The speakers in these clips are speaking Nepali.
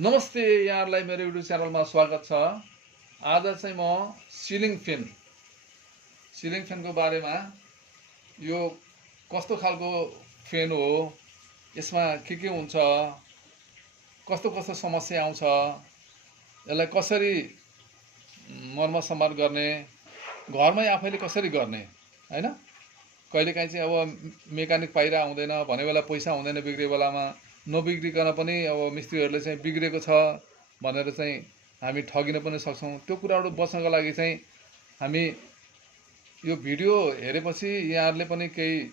नमस्ते यहाँहरूलाई मेरो युट्युब च्यानलमा स्वागत छ। आज चाहिँ म सिलिङ फ्यानको बारेमा यो कस्तो खालको फ्यान हो, यसमा के हुन्छ, कस्तो कस्तो समस्या आउँछ, यसलाई कसरी मर्मत सम्हार गर्ने, घरमै आफैले कसरी गर्ने हैन। कहिलेकाहीँ चाहिँ अब मेकानिक पाइरा हुँदैन, भने बेला पैसा हुँदैन, बिग्रे बेलामा नबिग्रिकन पनि अब मिस्त्रीहरूले चाहिँ बिग्रेको छ भनेर चाहिँ हामी ठगिन पनि सक्छौँ। त्यो कुराबाट बच्नको लागि चाहिँ हामी यो भिडियो हेरेपछि यहाँहरूले पनि केही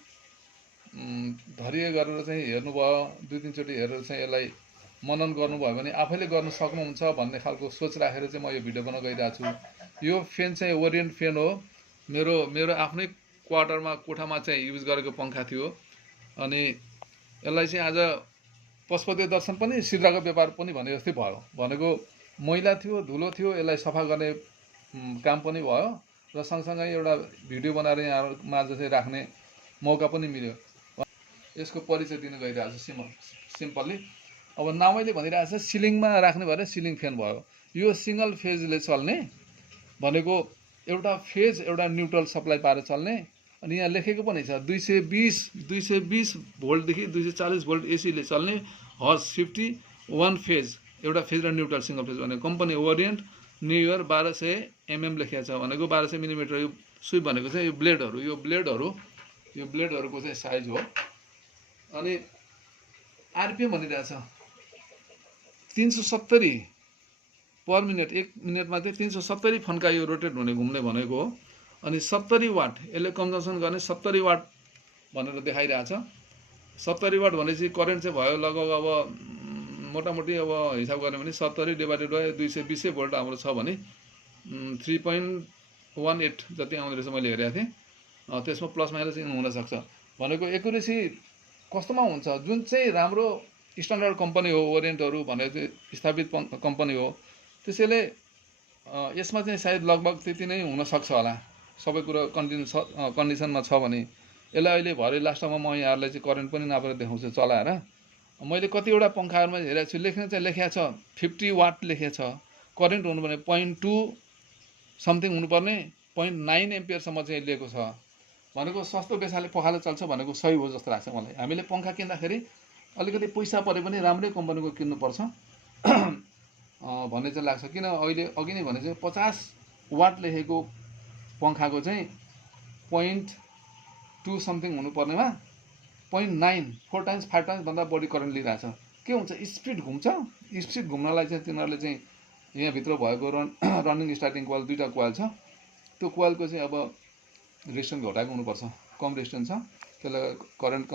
धैर्य गरेर चाहिँ हेर्नुभयो, 2-3 चोटि हेरेर चाहिँ यसलाई मनन गर्नुभयो भने आफैले गर्न सक्नुहुन्छ भन्ने खालको सोच राखेर चाहिँ म यो भिडियो बनाउन गइरहेको छु। यो फ्यान चाहिँ ओरिएन्ट फ्यान हो। मेरो आफ्नै क्वार्टरमा कोठामा चाहिँ युज गरेको पङ्खा थियो। अनि यसलाई चाहिँ आज पशुपति दर्शन पनि सिद्राको व्यापार पनि भने जस्तै भयो। भनेको मैला थियो, धुलो थियो, यसलाई सफा गर्ने काम पनि भयो र सँगसँगै एउटा भिडियो बनाएर यहाँहरूमा चाहिँ राख्ने मौका पनि मिल्यो। यसको परिचय दिन गइरहेको छु सिम्पल्ली। अब नामैले भनिरहेको छ सिलिङमा राख्ने भएर सिलिङ फ्यान भयो। यो सिङ्गल फेजले चल्ने भनेको एउटा फेज एउटा न्युट्रल सप्लाई पारेर चल्ने। अनि यहाँ लेखेको पनि छ 220 भोल्टदेखि 240 भोल्ट एसीले चल्ने हर्स 51 फेज, एउटा फेज र न्युट्रल सिङ्गल फेज भनेको company orient new year 1200 mm लेखेको छ। भनेको 1200 मिलिमिटर यो सुई भनेको चाहिँ यो ब्लेडहरूको चाहिँ साइज हो। अनि आरपिएम भनिरहेछ 370 पर मिनट, 1 मिनटमा चाहिँ 370 फन्का यो रोटेट हुने घुम्ने भनेको हो। अनि 70 वाट यसले कन्जम्सन गर्ने 70 वाट भनेर देखाइरहेछ। 70 वाट भनेपछि करेन्ट चाहिँ भयो लगभग अब मोटामोटी अब हिसाब गर्ने भने 70 डिभाइडेड बाई 220 भोल्ट हाम्रो छ भने 3.18 जति आउँदो रहेछ मैले हेरेको थिएँ। त्यसमा प्लस माइनस हुनसक्छ। भनेको एकुरेसी कस्तोमा हुन्छ, जुन चाहिँ राम्रो स्ट्यान्डर्ड कम्पनी हो, ओरिएन्टहरू भनेको चाहिँ स्थापित कम्पनी हो, त्यसैले यसमा चाहिँ सायद लगभग त्यति नै हुनसक्छ होला। सबै कुरा कन्डिसनमा छ भने यसलाई अहिले भरे लास्टमा म यहाँहरूलाई चाहिँ करेन्ट पनि नापेर देखाउँछु चलाएर। मैले कतिवटा पङ्खाहरूमा हेरेको छु, लेखेको छ 50 वाट लेखेको छ। करेन्ट हुनु भने 0.2 समथिङ हुनुपर्ने, 0.9 एम्पियरसम्म चाहिँ लिएको छ। भनेको सस्तो बेसाले पखाले चल्छ भनेको सही हो जस्तो लाग्छ मलाई। हामीले पङ्खा किन्दाखेरि अलिकति पैसा परे पनि राम्रै कम्पनीको किन्नुपर्छ भन्ने चाहिँ लाग्छ। किन अहिले अघि नै भने चाहिँ 50 वाट लेखेको पङ्खाको चाहिँ 0.2 समथिङ हुनुपर्नेमा 0.9, 4 टाइम्स 5 टाइम्स भन्दा बढी करेन्ट लिइरहेछ। के हुन्छ, स्पिड घुम्छ। स्पिड घुम्नलाई चाहिँ तिनीहरूले चाहिँ यहाँभित्र भएको रनिङ स्टार्टिङ कोइल 2टा कोइल छ। त्यो कोइलको चाहिँ अब रेजिस्टेन्स घटाएको हुनुपर्छ, कम रेजिस्टेन्स छ। त्यसलाई करेन्ट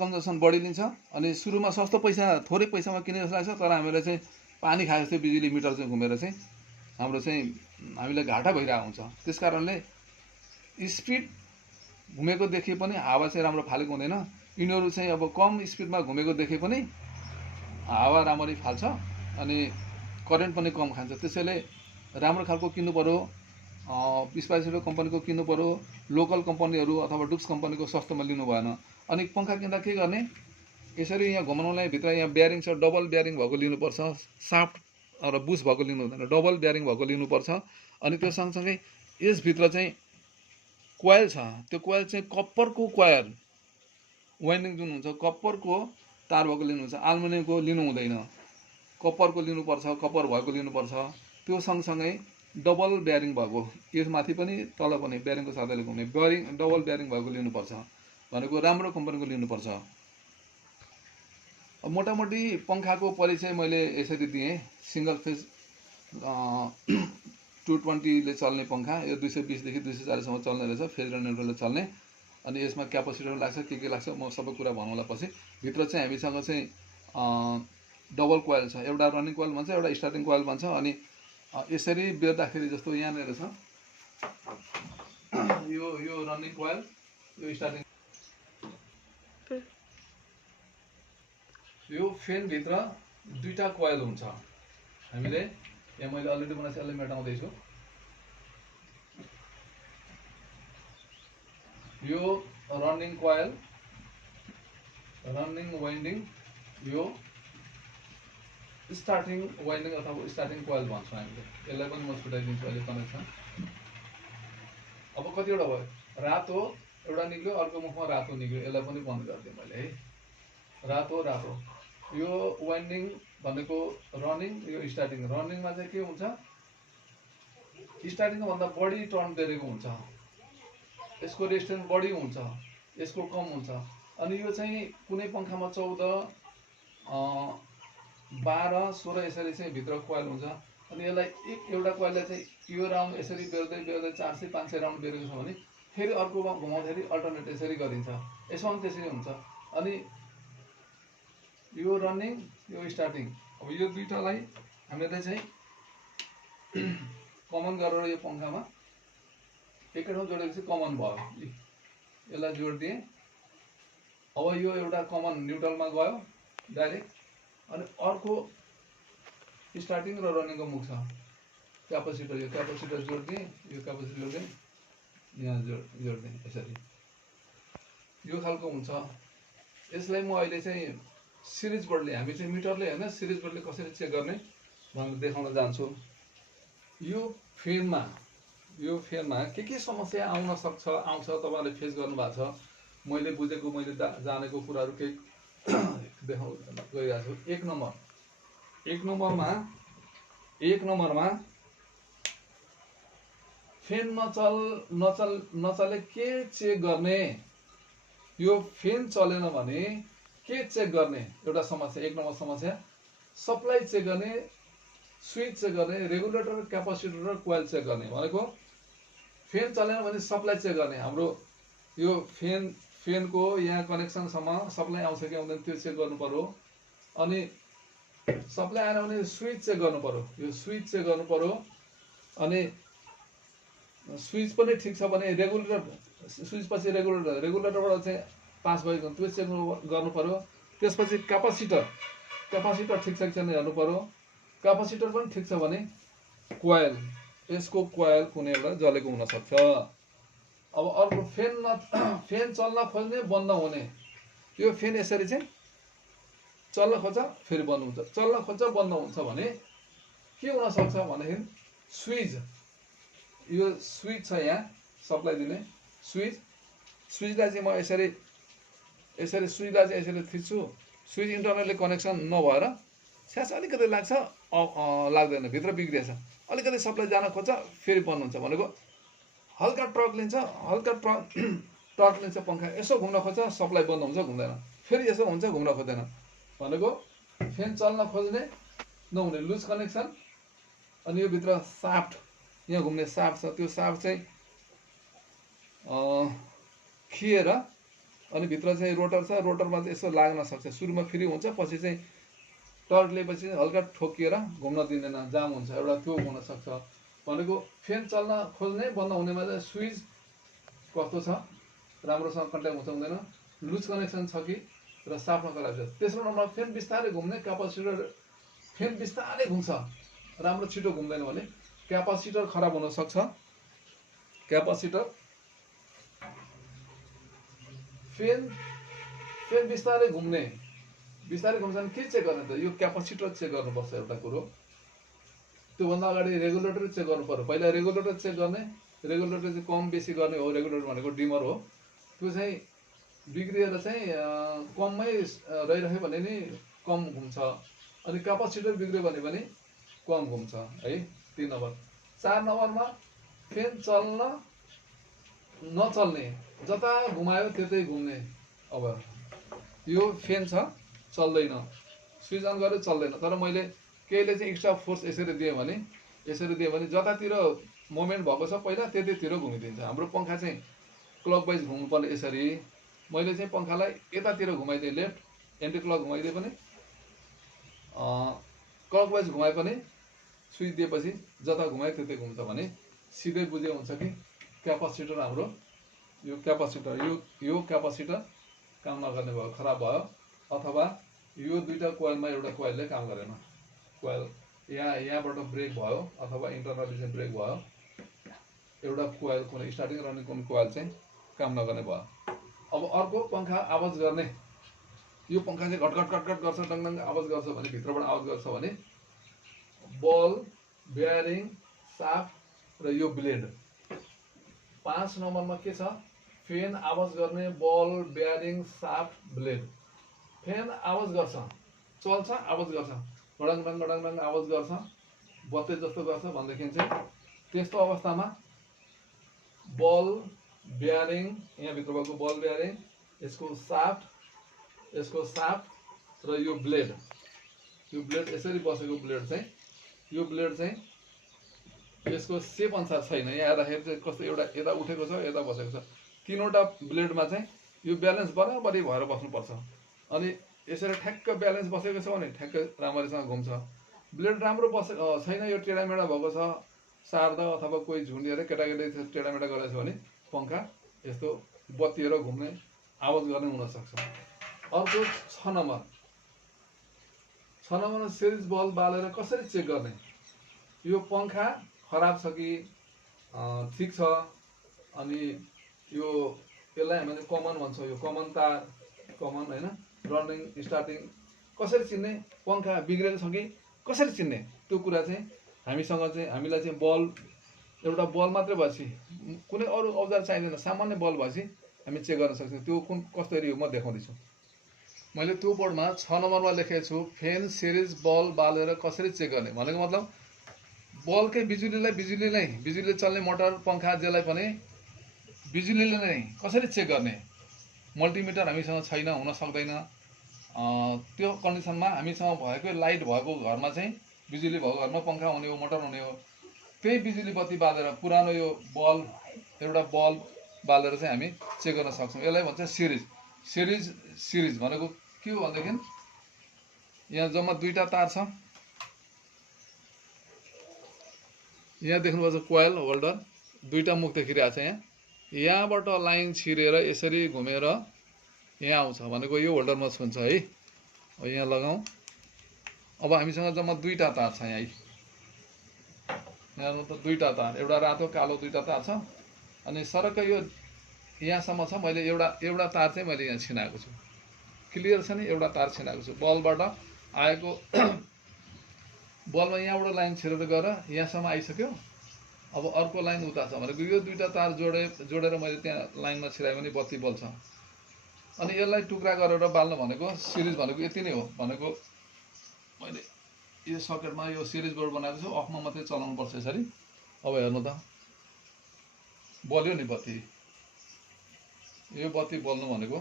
कन्जम्सन बढी लिन्छ। अनि सुरुमा सस्तो पैसा, थोरै पैसामा किने जस्तो लाग्छ, तर हामीलाई चाहिँ पानी खाए जस्तै बिजुली मिटर चाहिँ घुमेर चाहिँ हाम्रो चाहिँ हामीलाई घाटा भइरहेको हुन्छ। त्यस कारणले स्पिड घुमेको देखिए पनि हावा चाहिँ राम्रो फालेको हुँदैन। यिनीहरू चाहिँ अब कम स्पिडमा घुमेको देखे पनि हावा राम्ररी फाल्छ अनि करेन्ट पनि कम खान्छ। त्यसैले राम्रो खालको किन्नु पऱ्यो, 20-22 रुपियाँ कम्पनीको किन्नु पऱ्यो। लोकल कम्पनीहरू अथवा डुक्स कम्पनीको सस्तोमा लिनु भएन। अनि पङ्खा किन्दा के गर्ने, यसरी यहाँ घुमाउनलाई भित्र यहाँ ब्यारिङ छ, डबल ब्यारिङ भएको लिनुपर्छ। साफ्ट र बुस भएको लिनु हुँदैन, डबल ब्यारिङ भएको लिनुपर्छ। अनि त्यो सँगसँगै यसभित्र चाहिँ कोइल छ। त्यो कोइल चाहिँ कप्परको कोइल, वाइन्डिङ जुन हुन्छ कप्परको तार भएको लिनुहुन्छ, आल्मुनियमको लिनु हुँदैन। कप्परको लिनुपर्छ, कप्पर भएको लिनुपर्छ। त्यो सँगसँगै डबल ब्यारिङ भएको, यसमाथि पनि तल पनि ब्यारिङको साथैले घुम्ने डबल ब्यारिङ भएको लिनुपर्छ। भनेको राम्रो कम्पनीको लिनुपर्छ। मोटामोटी पङ्खाको परिचय मैले यसरी दिएँ। सिङ्गल फेज 220ले चल्ने पङ्खा, यो 220देखि 240सम्म चल्ने रहेछ, फेज र न्युट्रलले चल्ने। अनि यसमा क्यापेसिटर लाग्छ, के लाग्छ म सबै कुरा भनौँला पछि। भित्र चाहिँ हामीसँग चाहिँ डबल कोइल छ, एउटा रनिङ कोइल भन्छ, एउटा स्टार्टिङ कोइल भन्छ। अनि यसरी बेर्दाखेरि जस्तो यहाँनिर छ, यो रनिङ कोइल, यो स्टार्टिङ। यो फ्यानभित्र 2टा कोइल हुन्छ। हामीले यहाँ मैले अलरेडी बनाएको यसलाई मेटाउँदैछु। यो रनिङ कोइल रनिङ वाइन्डिङ यो स्टार्टिङ वाइन्डिङ अथवा स्टार्टिङ कोइल भन्छौँ हामीले। यसलाई पनि म छुट्याइदिन्छु अहिले कनेक्सन। अब कतिवटा भयो, रातो एउटा निक्ल्यो, अर्को मुखमा रातो निक्ल्यो, यसलाई पनि बन्द गरिदिएँ मैले है। रातो रातो यो वाइन्डिङ भनेको रनिङ, यो स्टार्टिङ। रनिङमा चाहिँ के हुन्छ, स्टार्टिङको भन्दा बढी टर्न बेरेको हुन्छ, यसको रेजिस्टेन्स बढी हुन्छ, यसको कम हुन्छ। अनि यो चाहिँ कुनै पङ्खामा 14, 12, 16 यसरी चाहिँ भित्र कोइल हुन्छ। अनि यसलाई एउटा कोइललाई चाहिँ यो राउन्ड यसरी बेर्दै बेर्दै 400 500 राउन्ड बेरेको छ भने फेरि अर्कोमा घुमाउँदाखेरि अल्टरनेट यसरी गरिन्छ। यसमा पनि त्यसरी हुन्छ। अनि यो रनिङ, यो स्टार्टिङ। अब यो दुईटालाई हामीले चाहिँ कमन गरेर यो पङ्खामा एकै ठाउँ जोडेपछि कमन भयो, यसलाई जोडिदिएँ। अब यो एउटा कमन न्युट्रलमा गयो डाइरेक्ट। अनि अर्को स्टार्टिङ र रनिङको मुख छ, क्यापेसिटर। यो क्यापेसिटर जोडिदिएँ, यो क्यापेसिटर जोडिदिएँ, यहाँ जोडिदिएँ यसरी। यो खालको हुन्छ। यसलाई म अहिले चाहिँ सिरिज बोर्डले, हामी चाहिँ मिटरले होइन सिरिज बोर्डले कसरी चेक गर्ने भनेर देखाउन जान्छु। यो फेनमा के समस्या आउन सक्छ, आउँछ, तपाईँहरूले फेस गर्नुभएको छ। मैले बुझेको, मैले जानेको कुराहरू केही देखाउन गइरहेको छु। एक नम्बरमा फेन नचले के चेक गर्ने। यो फेन चलेन भने के चेक गर्ने, एउटा समस्या। एक नम्बर समस्या सप्लाई चेक गर्ने, स्विच चेक गर्ने, रेगुलेटर, क्यापेसिटर र कोइल चेक गर्ने। भनेको फेन चलेन भने सप्लाई चेक गर्ने। हाम्रो यो फेनको यहाँ कनेक्सनसम्म सप्लाई आउँछ कि आउँदैन त्यो चेक गर्नु पर्यो। अनि सप्लाई आएन भने स्विच चेक गर्नु पर्यो, यो स्विच चेक गर्नु पर्यो। अनि स्विच पनि ठिक छ भने रेगुलेटर, स्विच पछि रेगुलेटरबाट चाहिँ पास भएको त्यो चेक गर्नु पर्यो। त्यसपछि क्यापेसिटर ठिक छ कि छैन हेर्नु पर्यो। क्यापेसिटर पनि ठिक छ भने कोइल, यसको कोइल कुनै एउटा जलेको हुनसक्छ। अब अर्को फेन चल्न खोज्ने बन्द हुने। यो फेन यसरी चाहिँ चल्न खोज्छ फेरि बन्द हुन्छ, चल्न खोज्छ बन्द हुन्छ भने के हुनसक्छ भन्दाखेरि यो स्विच छ, यहाँ सप्लाई दिने स्विचलाई चाहिँ म यसरी स्विचलाई चाहिँ यसरी थिच्छु। स्विच इन्टरनली कनेक्सन नभएर स्यास अलिकति लाग्छ, लाग्दैन, भित्र बिग्रिएछ। अलिकति सप्लाई जान खोज्छ फेरि बन्द हुन्छ। भनेको हल्का टर्क लिन्छ पङ्खा, यसो घुम्न खोज्छ सप्लाई बन्द हुन्छ, घुम्दैन, फेरि यसो हुन्छ घुम्न खोज्दैन। भनेको फेन चल्न खोज्ने नहुने, लुज कनेक्सन। अनि यो भित्र साफ्ट, यहाँ घुम्ने साफ्ट छ, त्यो साफ्ट चाहिँ खिएर अनि भित्र चाहिँ रोटर छ, रोटरमा चाहिँ यसो लाग्न सक्छ। सुरुमा फ्री हुन्छ, पछि चाहिँ टर्क लिएपछि हल्का ठोकिएर घुम्न दिँदैन, जाम हुन्छ, एउटा त्यो हुनसक्छ। भनेको फेन चल्न खोज्ने बन्द हुनेमा चाहिँ स्विच कस्तो छ, राम्रोसँग कन्ट्याक्ट हुन्छ हुँदैन, लुज कनेक्सन छ कि, र साफ्टमा खराब छ। तेस्रो नम्बरमा फेन बिस्तारै घुम्ने, क्यापेसिटर फेन बिस्तारै घुम्छ, राम्रो छिटो घुम्दैन भने क्यापेसिटर खराब हुनसक्छ। क्यापेसिटर फेन बिस्तारै घुम्छ भने के चेक गर्ने त, यो क्यापेसिटर चेक गर्नुपर्छ एउटा कुरो। त्योभन्दा अगाडि रेगुलेटर चेक गर्नु पर्यो। पहिला रेगुलेटर चेक गर्ने, रेगुलेटर चाहिँ कम बेसी गर्ने हो। रेगुलेटर भनेको डिमर हो, त्यो चाहिँ बिग्रिएर चाहिँ कममै रहिरह्यो भने नि कम घुम्छ। अनि क्यापेसिटर बिग्रियो भने पनि कम घुम्छ है। 3 नम्बर। 4 नम्बरमा फेन नचल्ने, जता घुमायो त्यतै घुम्ने। अब यो फेन छ चल्दैन, स्विच अन गरेर चल्दैन, तर मैले केहीले चाहिँ एक्स्ट्रा फोर्स यसरी दिएँ भने जतातिर मोमेन्ट भएको छ पहिला त्यतैतिर घुमिदिन्छ। हाम्रो पङ्खा चाहिँ क्लकवाइज घुम्नुपर्ने यसरी। मैले चाहिँ पङ्खालाई यतातिर घुमाइदिएँ, लेफ्ट एन्टी क्लक घुमाइदिएँ पनि, क्लकवाइज घुमाए पनि स्विच दिएपछि जता घुमायो त्यतै घुम्छ भने सिधै बुझे हुन्छ कि क्यापेसिटर हाम्रो यो क्यापेसिटर काम नगर्ने भयो, खराब भयो। अथवा यो दुईटा कोइलमा एउटा कोइलले काम गरेन, कोइल यहाँबाट ब्रेक भयो अथवा इन्टरनली चाहिँ ब्रेक भयो, एउटा कोइल कुनै स्टार्टिङ रनिङ कुनै कोइल चाहिँ काम नगर्ने भयो। अब अर्को पङ्खा आवाज गर्ने, यो पंखा चाहिँ घटघट घटघट गर्छ, डङडङ आवाज गर्छ भने, भित्रबाट आवाज गर्छ भने बल, बेयरिङ, साफ्ट र यो ब्लेड। 5 नम्बरमा के छ? फेन आवाज गर्ने बल, बेयरिङ, साफ्ट, ब्लेड। फेन आवाज गर्छ, चल्छ, आवाज गर्छ, गडङडङ गडङडङ आवाज गर्छ, बत्ती जस्तो गर्छ भनेदेखि चाहिँ त्यस्तो अवस्थामा बल, बेयरिङ, यहाँ भित्र भएको बल बेयरिङ, यसको साफ्ट र यो ब्लेड यसरी बसेको ब्लेड चाहिँ, यो ब्लेड चाहिँ यसको सेप अनुसार छैन। यहाँ हेर्दाखेरि चाहिँ कस्तो एउटा यता उठेको छ, यता बसेको छ। तीनवटा ब्लेडमा चाहिँ यो ब्यालेन्स बराबरी भएर बस्नुपर्छ। अनि यसरी ठ्याक्क ब्यालेन्स बसेको छ भने ठ्याक्क राम्ररीसँग घुम्छ। ब्लेड राम्रो छैन, यो टेढामेढा भएको छ, सार्दा अथवा कोही झुन्डिएर केटाकेटी टेढामेढा गरेको छ भने पंखा यस्तो बत्तिएर घुम्ने, आवाज गर्ने हुनसक्छ। अर्को 6 नम्बरमा सिरिज बल बालेर कसरी चेक गर्ने? यो पंखा खराब छ कि ठिक छ? अनि यो यसलाई हामीले कमन भन्छौँ, यो कमन तार, कमन होइन, रनिङ स्टार्टिङ कसरी चिन्ने? पंखा बिग्रेको छ कि कसरी चिन्ने? त्यो कुरा चाहिँ हामीलाई चाहिँ बल, एउटा बल मात्रै भएपछि, कुनै अरू औजार चाहिँदैन, सामान्य बल भएपछि हामी चेक गर्न सक्छौँ। त्यो कसरी हो म देखाउँदैछु। मैले त्यो बोर्डमा 6 नम्बरमा लेखेको छु, फेन सिरिज बल बालेर कसरी चेक गर्ने भनेको मतलब बलकै बिजुलीले चल्ने मोटर, पंखा जेलाई पनि बिजुलीले नै कसरी चेक गर्ने? मल्टिमिटर हामीसँग छैन, हुन सक्दैन। त्यो कन्डिसनमा हामीसँग भएको लाइट भएको घरमा चाहिँ, बिजुली भएको घरमा पंखा हुने हो, मोटर हुने हो, त्यही बिजुली बत्ती बालेर पुरानो यो एउटा बल्ब बालेर चाहिँ हामी चेक गर्न सक्छौँ। यसलाई भन्छ सिरिज भनेको के हो भनेदेखि यहाँ जम्मा 2टा तार छ। यहाँ देख्नुपर्छ कोइल होल्डर, 2टा मुख देखिरहेको छ। यहाँबाट लाइन छिरेर यसरी घुमेर यहाँ आउँछ भनेको यो होल्डरमा छुन्छ है। यहाँ लगाउँ। अब हामीसँग जम्मा 2टा तार छ। यहाँ त 2टा तार, एउटा रातो कालो 2टा तार छ। अनि सरक्क यो यहाँसम्म छ। मैले एउटा तार चाहिँ मैले यहाँ छिनाएको छु। क्लियर छ नि? एउटा तार छिनाएको छु। बलबाट आएको बलमा यहाँबाट लाइन छिरेर गएर यहाँसम्म आइसक्यो। अब अर्को लाइन उता छ भनेको यो 2टा तार जोडेर मैले त्यहाँ लाइनमा छिराएँ भने बत्ती बल्छ। अनि यसलाई टुक्रा गरेर बाल्नु भनेको सिरिज भनेको यति नै हो। भनेको मैले यो सकेटमा यो सिरिज बोर्ड बनाएको छु, अफमा मात्रै चलाउनु पर्छ यसरी। अब हेर्नु त, बल्यो नि बत्ती। यो बत्ती बल्नु भनेको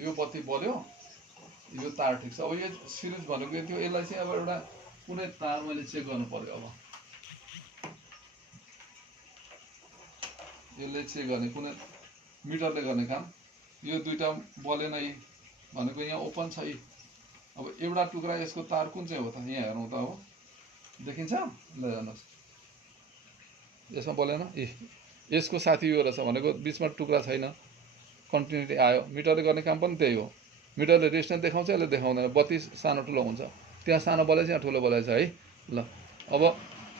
यो बत्ती बल्यो, यो तार ठिक छ। अब यो सिरिज भनेको यति हो। यसलाई चाहिँ अब एउटा कुनै तार मैले चेक गर्नु पर्यो। अब यसले चेक गर्ने, कुनै मिटरले गर्ने काम। यो 2टा बलेन भनेको यहाँ ओपन छ। अब एउटा टुक्रा यसको तार कुन चाहिँ हो त? यहाँ हेर्नु त, अब देखिन्छ? ल हेर्नुहोस्, यसमा बलेन। यसको साथी यो रहेछ भनेको बिचमा टुक्रा छैन, कन्टिन्युटी आयो। मिटरले गर्ने काम पनि त्यही हो। मिटरले रेजिस्टेन्स देखाउँछ, यसले देखाउँदैन। बत्ती सानो ठुलो हुन्छ, त्यहाँ सानो बलेछ, यहाँ ठुलो बलेछ है। ल अब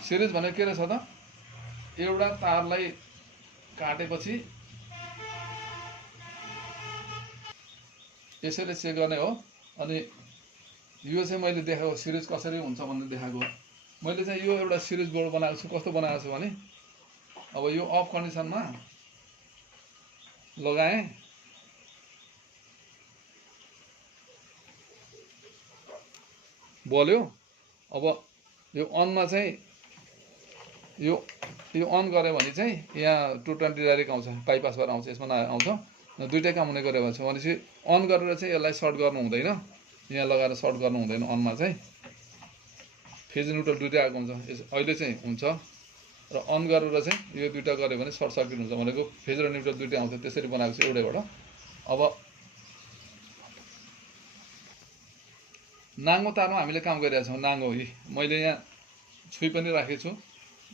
सिरिज भनेको के रहेछ त? एउटा तारलाई काटेपछि यसैले चेक गर्ने हो। अनि यो चाहिँ मैले देखाएको सिरिज कसरी हुन्छ भन्ने देखाएको। मैले चाहिँ यो एउटा सिरिज बोर्ड बनाएको छु। कस्तो बनाएको छु भने, अब यो अफ कन्डिसनमा लगाएँ, बल्यो। अब यो अनमा चाहिँ यो अन गऱ्यो भने चाहिँ यहाँ 220 डाइरेक्ट आउँछ, बाइपास भएर आउँछ, यसमा आउँछ। 2टै काम हुने गऱ्यो भनेपछि अन गरेर चाहिँ यसलाई सर्ट गर्नु हुँदैन। यहाँ लगाएर सर्ट गर्नु हुँदैन। अनमा चाहिँ फेज न्युट्रल 2टै आएको हुन्छ। अहिले चाहिँ हुन्छ। र अन गरेर चाहिँ यो 2टा गऱ्यो भने सर्ट सर्किट हुन्छ भनेको फेज र न्युट्रल 2टै आउँछ। त्यसरी बनाएको छु एउटैबाट। अब नाङ्गो तारमा हामीले काम गरिरहेको छौँ। नाङ्गो मैले यहाँ छुई पनि राखेको छु,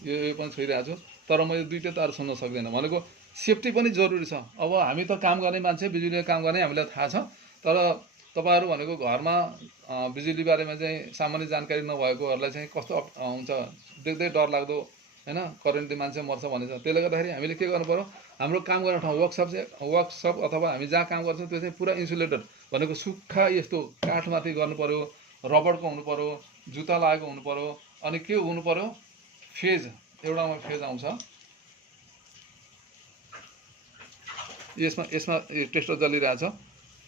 यो पनि छुइरहेको छु। तर मैले 2टै तार छुन सक्दैन भनेको सेफ्टी पनि जरुरी छ। अब हामी त काम गर्ने मान्छे, बिजुलीले काम गर्ने, हामीलाई थाहा छ। तर तपाईँहरू भनेको घरमा बिजुली बारेमा चाहिँ सामान्य जानकारी नभएकोहरूलाई चाहिँ कस्तो हुन्छ, देख्दै डर लाग्दो हैन, करेन्टले मान्छे मर्छ भनेछ। त्यसले गर्दाखेरि हामीले के गर्नु पर्यो, हाम्रो काम गर्ने ठाउँ वर्कसप अथवा हामी जहाँ काम गर्छौँ त्यो चाहिँ पुरा इन्सुलेटेड भनेको सुक्खा यस्तो काठमाथि गर्नु पर्यो, रबरको हुनु पर्यो, जुत्ता लागेको हुनु पर्यो। अनि के हुनु पर्यो, फेज एउटामा फेज आउँछ। यसमा यसमा टेस्टर जलिरहेछ,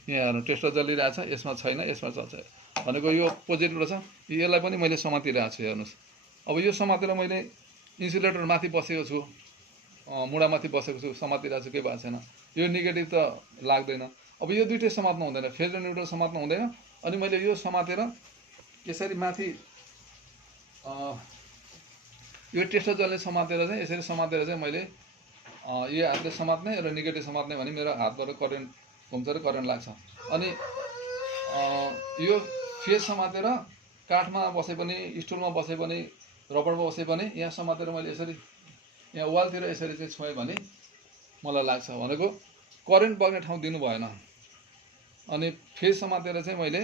यहाँ हेर्नु टेस्टर जलिरहेछ, यसमा छैन, यसमा चल्छ भनेको यो पोजिटिभ रहेछ। यसलाई पनि मैले समातिरहेको छु, हेर्नुहोस्। अब यो समातेर मैले इन्सुलेटर माथि बसेको छु, मुढामाथि बसेको छु, समातिरहेको छु, केही भएको छैन। यो नेगेटिभ त लाग्दैन। अब यो दुइटै समात्नु हुँदैन, फेज र न्युट्रल समात्नु हुँदैन। अनि मैले यो समातेर यसरी माथि यो टेस्टर जसले समातेर चाहिँ यसरी समातेर चाहिँ मैले यो हातले समात्ने र नेगेटिभ समात्ने भने मेरो हातबाट करेन्ट घुम्छ र करेन्ट लाग्छ। अनि यो फेज समातेर काठमा बसे पनि, स्टुलमा बसे पनि, रबरमा बसे पनि यहाँ समातेर मैले यसरी यहाँ वालतिर यसरी चाहिँ छोएँ भने मलाई लाग्छ भनेको करेन्ट बग्ने ठाउँ दिनु भएन। अनि फेज समातेर चाहिँ मैले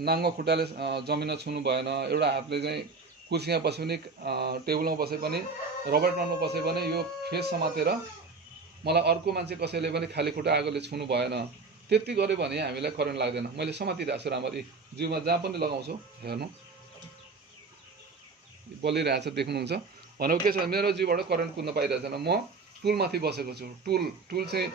नाङ्गो खुट्टाले जमिनमा छुनु भएन। एउटा हातले चाहिँ कुर्सीमा बसे पनि, टेबलमा बसे पनि, रबर ट्राउनमा बसे पनि यो फेज समातेर मलाई अर्को मान्छे कसैले पनि खाली खुट्टा आगोले छुनु भएन। त्यति गऱ्यो भने हामीलाई करेन्ट लाग्दैन। मैले समातिरहेको छु राम्ररी, जिउमा जहाँ पनि लगाउँछु, हेर्नु बलिरहेछ, देख्नुहुन्छ। भनेको के छ, मेरो जिउबाट करेन्ट कुद्न पाइरहेको छैन। म टुलमाथि बसेको छु, टुल चाहिँ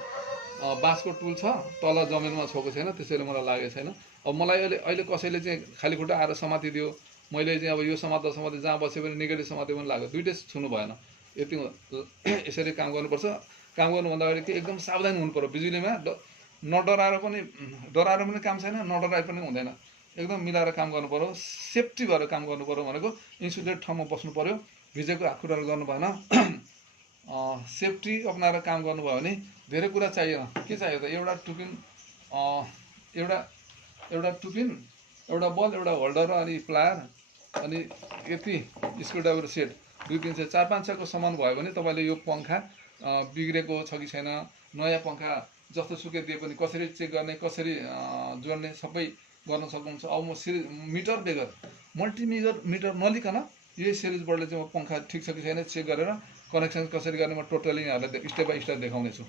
बाँसको टुल छ, तल जमिनमा छोएको छैन, त्यसैले मलाई लागेको छैन। अब मलाई अहिले कसैले चाहिँ खाली खुट्टा आएर समातिदियो, मैले चाहिँ अब यो समात्दा जहाँ बसे पनि नेगेटिभ समाते पनि लाग्यो, दुइटै छुनु भएन। यति यसरी काम गर्नुपर्छ। काम गर्नुभन्दा अगाडि के एकदम सावधान हुनु पर्यो। बिजुलीमा डराएर पनि काम छैन, नडराएर पनि हुँदैन। एकदम मिलाएर काम गर्नु पर्यो, सेफ्टी भएर काम गर्नु पर्यो। भनेको इन्सुलेटेड ठाउँमा बस्नु पर्यो, भिजेको हातखुट्टाले गर्नु भएन। सेफ्टी अपनाएर काम गर्नुभयो भने धेरै कुरा चाहिएन। के चाहियो त, एउटा टुपिन, एउटा बल, एउटा होल्डर, अनि प्लायर, अनि यति स्क्रुड्राइभर सेट 2-3 सय 4-5 सयको सामान भयो भने तपाईँले यो पङ्खा बिग्रेको छ कि छैन, नयाँ पङ्खा जस्तो सुकै दिए पनि कसरी चेक गर्ने, कसरी जोड्ने, सबै गर्न सक्नुहुन्छ। अब म मिटर बेगर मिटर नलिकन यही सिरिज बोर्डले चाहिँ म पङ्खा ठिक छ कि छैन चेक गरेर कनेक्सन कसरी गर्ने म टोटली यहाँहरूलाई स्टेप बाई स्टेप देखाउनेछु।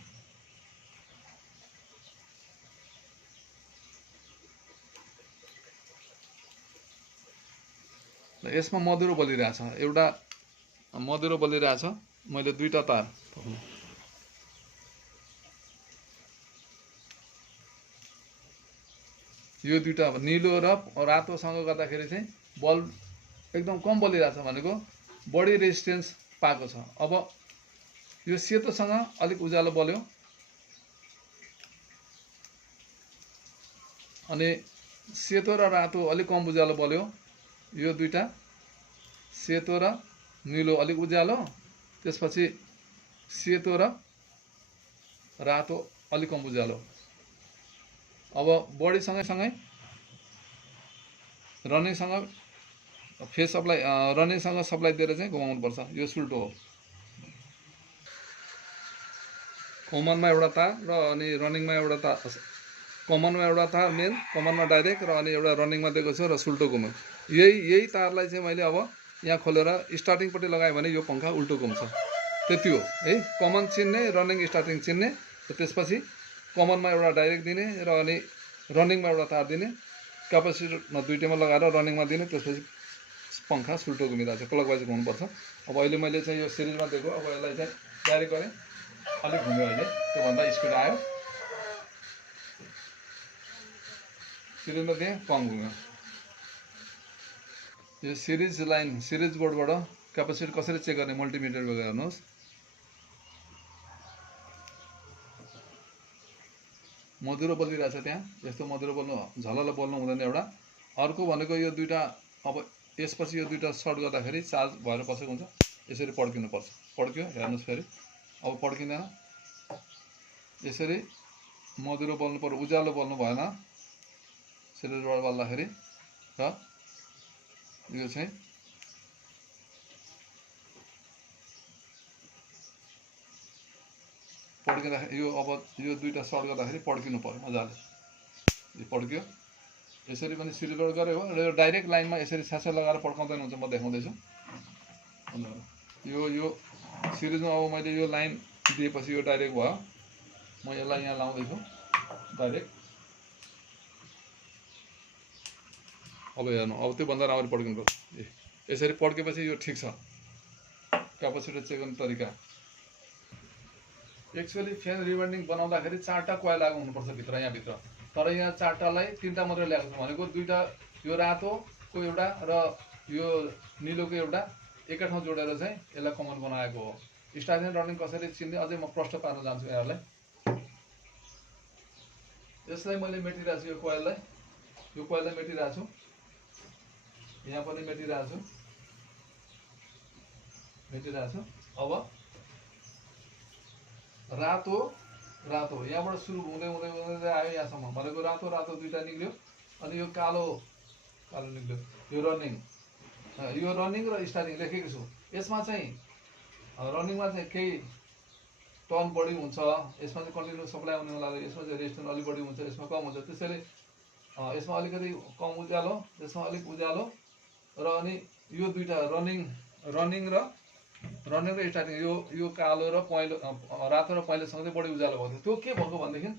यसमा मधुरो बलिरहेछ, एउटा मधुरो बलिरहेछ। मैले दुईटा तार, यो दुईटा निलो र रातोसँग गर्दाखेरि चाहिँ बल्ब एकदम कम बलिरहेछ, भनेको बढी रेजिस्टेन्स पाएको छ। अब यो सेतोसँग अलिक उज्यालो बल्यो, अनि सेतो र रातो अलिक कम उज्यालो बल्यो। यो दुईटा सेतो र निलो अलिक उज्यालो, त्यसपछि सेतो र रातो अलिक कम उज्यालो। अब बडी सँगै रनिङसँग फेज सप्लाई, रनिङसँग सप्लाई दिएर चाहिँ घुमाउनुपर्छ। यो सुल्टो हो। कमनमा एउटा तार र अनि रनिङमा एउटा तार, कमनमा एउटा तार मेन, कमनमा डाइरेक्ट, र अनि एउटा रनिङमा दिएको छु र सुल्टो घुम्यो। यही तारलाई चाहिँ मैले अब यहाँ खोलेर स्टार्टिङपट्टि लगाएँ भने यो पङ्खा उल्टो घुम्छ। त्यति हो है। कमन चिन्ने, रनिङ स्टार्टिङ चिन्ने, त्यसपछि कमनमा एउटा डाइरेक्ट दिने र अनि रनिङमा एउटा तार दिने, क्यापेसिटरमा दुइटैमा लगाएर रनिङमा दिने, त्यसपछि पङ्खा सुल्टो घुमिरहेको छ। क्लकवाइज घुम्नुपर्छ। अब अहिले मैले चाहिँ यो सिरिजमा दिएको, अब यसलाई चाहिँ डाइरेक्ट गरेँ, अलिक घुम्यो, अहिले त्योभन्दा स्पिड आयो। सिरिजमा दिएँ, कम घुम्यो। यो सिरिज बोर्डबाट क्यापेसिटी कसरी चेक गर्ने मल्टिमिटर गएर हेर्नुहोस्। मधुरो बलिरहेछ त्यहाँ, यस्तो मधुरो बोल्नु, झलल बोल्नु हुँदैन एउटा। अर्को भनेको यो दुईटा, अब यसपछि यो दुईटा सर्ट गर्दाखेरि चार्ज भएर बसेको हुन्छ, यसरी पड्किनुपर्छ। पड्क्यो, हेर्नुहोस् फेरि, अब पड्किँदैन। यसरी मधुरो बोल्नु पर्यो, उज्यालो बोल्नु भएन सिरिजबाट बल्दाखेरि। र यो चाहिँ पड्किँदाखेरि अब यो दुईटा सर्ट गर्दाखेरि पड्किनु पर्यो मजाले। यो पड्क्यो, यसरी पनि सिरिजबाट गरे हो। र यो डाइरेक्ट लाइनमा यसरी छ्यास लगाएर पड्काउँदैन हुन्छ, म देखाउँदैछु। यो सिरिजमा अब मैले यो लाइन दिएपछि यो डाइरेक्ट भयो। म यसलाई यहाँ लाउँदैछु डाइरेक्ट। अब हेर्नु, अब त्योभन्दा राम्ररी पड्किनु पर्छ। यसरी पड्केपछि यो ठिक छ। क्यापेसिटर चेक गर्ने तरिका, एक्चुअली फ्यान रिबाइन्डिङ बनाउँदाखेरि 4टा कोइल लागु हुनुपर्छ भित्र, यहाँभित्र। तर यहाँ 4टालाई 3टा मात्रै ल्याएको छु, भनेको 2टा यो रातोको एउटा र यो निलोको एउटा एकै ठाउँ जोडेर चाहिँ यसलाई कमन बनाएको हो। स्टार्टिङ रनिङ कसरी चिन्ने अझै म प्रश्न पार्न जान्छु यहाँहरूलाई। यसलाई मैले मेटिरहेको छु, यो कोइललाई मेटिरहेको छु, यहाँ पनि मेटिरहेको छु। अब रातो यहाँबाट सुरु हुँदै आयो यहाँसम्म, भनेको रातो 2टा निक्ल्यो। अनि यो कालो निक्ल्यो, यो रनिङ र स्टार्टिङ लेखेको छु। यसमा चाहिँ रनिङमा चाहिँ केही टर्न बढी हुन्छ, यसमा चाहिँ कन्टिन्यू सप्लाई हुने हुनाले यसमा चाहिँ रेजिस्टेन्स अलिक बढी हुन्छ, यसमा कम हुन्छ। त्यसैले यसमा अलिकति कम उज्यालो, यसमा अलिक उज्यालो र अनि यो 2टा रनिङ र स्टार्टिङ, यो कालो र पहेँलो, रातो र पहेँलोसँग चाहिँ बढी उज्यालो भएको थियो। त्यो के भएको भनेदेखि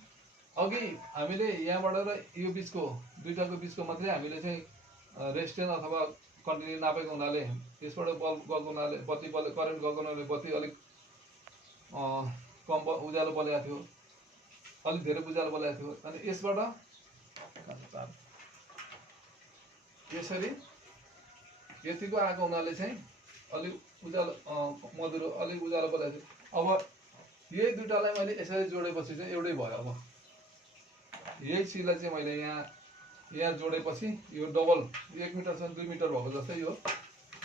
अघि हामीले यहाँबाट र यो बिचको 2टाको बिचको मात्रै हामीले चाहिँ रेजिस्टेन्स अथवा कन्टिन्यू नापेको हुनाले यसबाट बल्ब गएको हुनाले करेन्ट गएको हुनाले बत्ती अलिक कम उज्यालो बलेको थियो, अलिक धेरै उज्यालो बलेको थियो। अनि यसबाट यसरी यतिको आएको हुनाले चाहिँ अलिक उज्यालो मधुरो अलिक उज्यालो बलेको थियो। अब यही 2टालाई मैले यसरी जोडेपछि चाहिँ एउटै भयो। अब यही चिजलाई चाहिँ मैले यहाँ जोडेपछि यो डबल 1 मिटरसँग 2 मिटर भएको जस्तै यो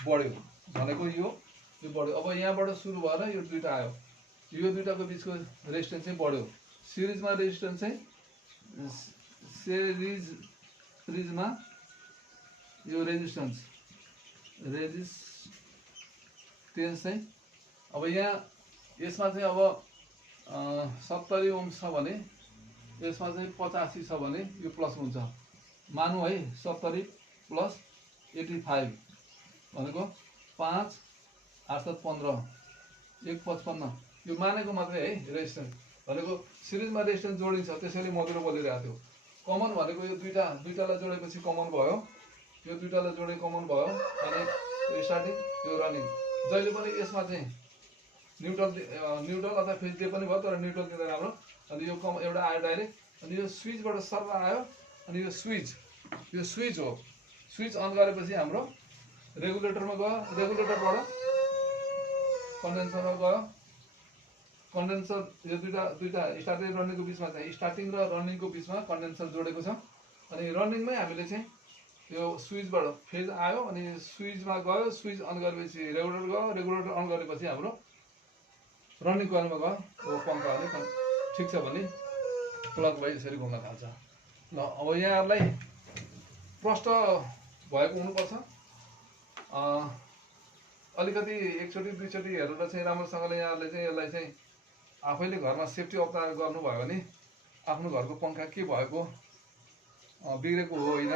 बढ्यो, भनेको यो बढ्यो। अब यहाँबाट सुरु भएर यो 2टा आयो, यो 2टाको बिचको रेजिस्टेन्स चाहिँ बढ्यो। सिरिजमा रेजिस्टेन्स चाहिँ सिरिजमा यो रेजिस्टेन्स चाहिँ अब यसमा चाहिँ अब 70 ओम छ भने यसमा चाहिँ 85 छ भने यो प्लस हुन्छ। मानौँ है 70 प्लस 85 भनेको 5 8 7 15 155, यो मानेको मात्रै है रेजिस्टेन्स। भनेको सिरिजमा रेजिस्टेन्स जोडिन्छ, त्यसैले मधुरो बोलिरहेको थियो। कमन भनेको यो 2टालाई जोडेपछि कमन भयो, यो 2टालाई जोडे कमन भयो। अनि स्टार्टिङ यो रनिङ, जहिले पनि यसमा चाहिँ न्युट्रल अथवा फेज दिए पनि भयो, तर न्युट्रल दिँदा राम्रो। अनि यो एउटा आयो डाइरेक्ट, अनि यो स्विचबाट सर्व आयो। अनि यो स्विच हो, स्विच अन गरेपछि हाम्रो रेगुलेटरमा गयो, रेगुलेटरबाट कन्डेन्सरमा गयो। कन्डेन्सर यो दुईटा स्टार्टिङ रनिङको बिचमा चाहिँ स्टार्टिङ र रनिङको बिचमा कन्डेन्सर जोडेको छ। अनि रनिङमै हामीले चाहिँ यो स्विचबाट फेज आयो, अनि स्विचमा गयो, स्विच अन गरेपछि रेगुलेटर गयो, रेगुलेटर अन गरेपछि हाम्रो रनिङ कोइलमा गयो। अब पङ्खाले ठिक छ भने प्लग भई यसरी घुम्न थाल्छ। ल अब यहाँहरूलाई प्रष्ट भएको हुनुपर्छ। अलिकति एकचोटि दुईचोटि हेरेर चाहिँ राम्रोसँगले यहाँहरूले चाहिँ यसलाई चाहिँ आफैले घरमा सेफ्टी अप्नाएर गर्नुभयो भने आफ्नो घरको पङ्खा के भएको, बिग्रेको हो होइन,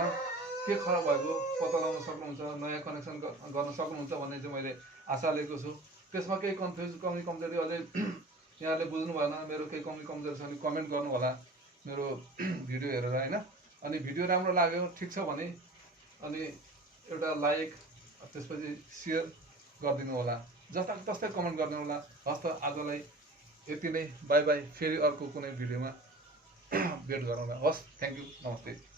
के खराब भएको पत्ता लगाउन सक्नुहुन्छ, नयाँ कनेक्सन गर्न सक्नुहुन्छ भन्ने चाहिँ मैले आशा लिएको छु। त्यसमा केही कमी कमजोरी अझै यहाँहरूले बुझ्नु भएन, मेरो केही कमी कमजोरी छ भने कमेन्ट गर्नु होला मेरो भिडियो हेरेर होइन। अनि भिडियो राम्रो लाग्यो ठिक छ भने अनि एउटा लाइक, त्यसपछि सेयर गरिदिनु होला, जस्ता तस्तै कमेन्ट गरिदिनु होला। हस् त आजलाई यति नै, बाई बाई। फेरि अर्को कुनै भिडियोमा भेट गरौँला। हस्, थ्याङ्क यू, नमस्ते।